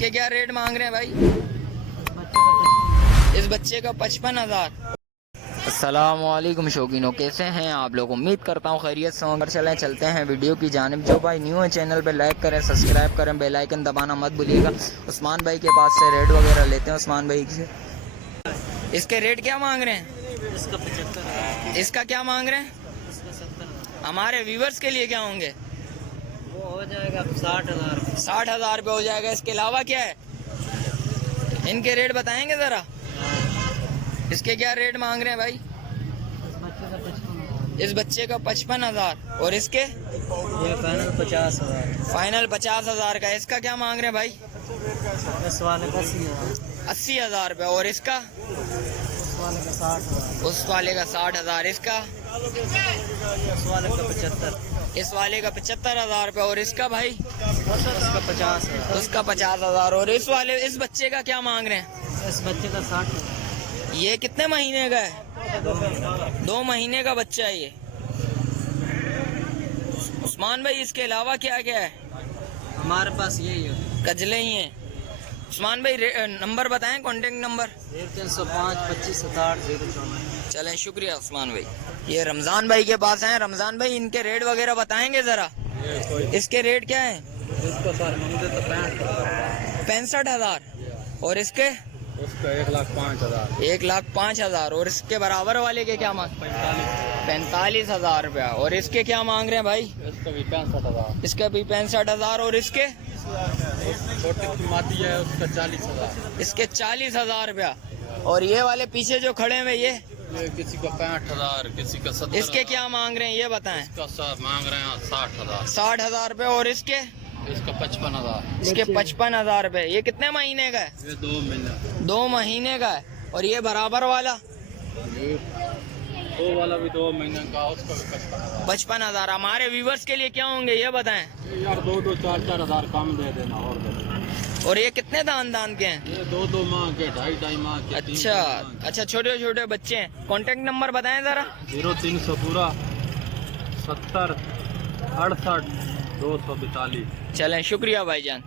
इसके क्या रेट मांग रहे हैं भाई? इस बच्चे का 55,000। अस्सलामुअलैकुम शौकीनों, कैसे हैं आप लोग? उम्मीद करता हूँ खैरियत से होंगे। चलते हैं वीडियो की जानिब। जो भाई न्यू है चैनल पे लाइक करें, सब्सक्राइब करें, बेल आइकन दबाना मत भूलिएगा। उस्मान भाई के पास से रेट वगैरह लेते हैं उस्मान भाई से। इसके रेट क्या मांग रहे हैं? इसका 75,000। इसका क्या मांग रहे हैं? इसका 70,000। हमारे व्यूवर्स के लिए क्या होंगे? वो हो जाएगा 60,000। 60,000 रुपये हो जाएगा। इसके अलावा क्या है? इनके रेट बताएंगे ज़रा। इसके क्या रेट मांग रहे हैं भाई? इस बच्चे का 55,000। और इसके? ये फाइनल 50,000। फाइनल 50,000 का। इसका क्या मांग रहे हैं भाई? इस वाले का 80,000। 80,000 रुपये। और इसका? उस वाले का 60,000। उस वाले का 60,000। इसका? उस वाले का 75। इस वाले का 75,000 रुपये। और इसका भाई? उसका 50,000। उसका 50,000। और इस बच्चे का क्या मांग रहे हैं? इस बच्चे का 60,000। ये कितने महीने का है? 2 महीने का बच्चा है ये। उस्मान भाई इसके अलावा क्या क्या है? हमारे पास यही है। कजले ही हैं। उस्मान भाई नंबर बताएं, कॉन्टेक्ट नंबर। 305 25 67 014। चलें, शुक्रिया उस्मान भाई। ये रमज़ान भाई के पास हैं। रमज़ान भाई इनके रेट वगैरह बताएंगे ज़रा। इसके रेट क्या हैं? इसको सर मंगते तो 65,000। और इसके? उसका 1,05,000। 1,05,000। और इसके बराबर वाले के क्या मांग? 45,000 रुपया। और इसके क्या मांग रहे हैं भाई? इसका भी 65,000। इसका भी 65,000। और इसके? छोटी माती है उसका 40,000। इसके 40,000 रुपया। और ये वाले पीछे जो खड़े हैं ये? ये किसी का 65,000, किसी का 70,000। इसके क्या मांग रहे हैं ये बताएं। इसका मांग रहे हैं 60,000। 60,000 रुपये। और इसके? इसका 55,000। इसके 55,000 रुपये। ये कितने महीने का है? ये 2 महीने। 2 महीने का है। और ये बराबर वाला? ये वो वाला भी 2 महीने का, उसका भी 55,000। 55,000। हमारे व्यूवर्स के लिए क्या होंगे ये बताएं। यार 2-2 4-4 हजार कम दे देना और दे देना। और ये कितने दान के हैं? ये 2-2 माह के, 2.5 माह के। अच्छा, छोटे छोटे बच्चे हैं। कॉन्टेक्ट नंबर बताएं जरा। 0300 पूरा 70 68 242। चलें, शुक्रिया भाईजान।